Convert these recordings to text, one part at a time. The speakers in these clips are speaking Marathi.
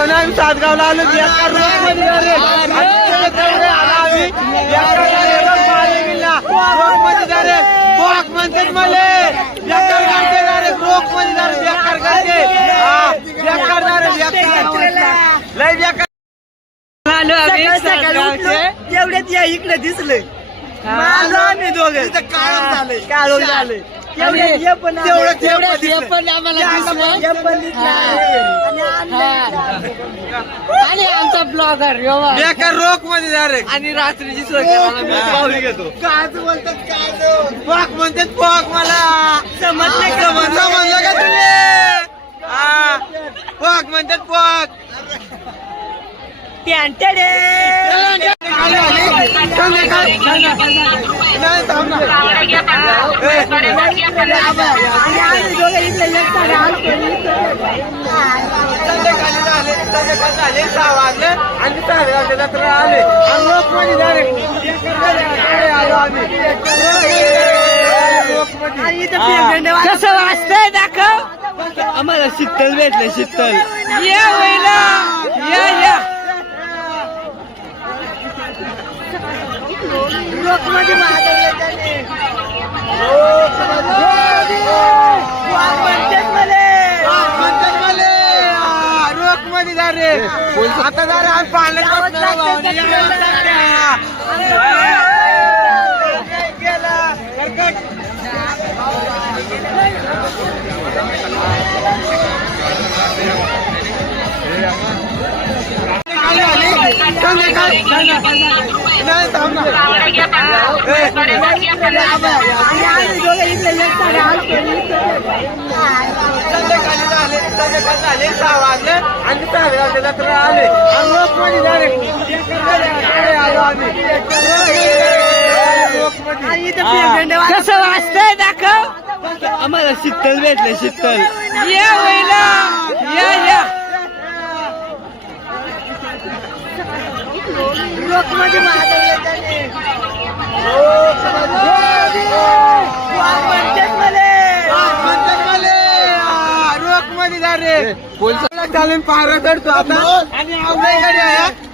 भावना आम्ही सातगावला आलो बेकार रोग मध्ये झाले रोग मध्ये झाले पोक म्हणतात मला बेकार करते झाले रोग मध्ये झाले बेकार करते बेकार झाले बेकार लय बेकार आलो आम्ही एवढ्यात या इकडे दिसले माझं आम्ही दोघे काळ झाले काळ झाले आणि आमचा ब्लॉगर बेकार रोग मध्ये झाले आणि रात्रीची सोय करायला पाहुली घेतो. काच बोलतात काच पोक म्हणतात पोक मला समजलं का तुले पोक म्हणतात पोक झाले 6 वाजले आणि साडेगावच्या जत्रा आले आणि लोक मध्ये झाले आलो आम्ही कसं वाचतंय दाखव. आम्हाला शीतल भेटलं शीतल या वहिला या लोकमध्ये रोक मध्ये झाले आता झाले आम्ही पाण्यात झाले 6 वाजले आणि साडेगावच्या जत्रा आले आणि लोक मध्ये झाले आलो आम्ही कसं वाचतंय दाखव. आम्हाला शीतल भेटलं शीतल या वहिला या लोकमध्ये रोक मध्ये झाले चालून पायऱ्या चढतो आता आणि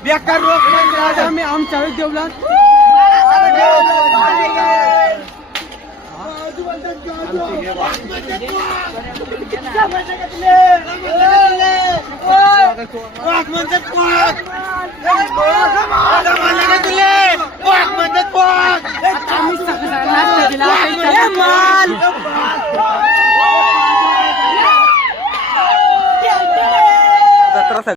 बेकार रोग मध्ये आम्ही आमच्या देवला आम्ही सगळं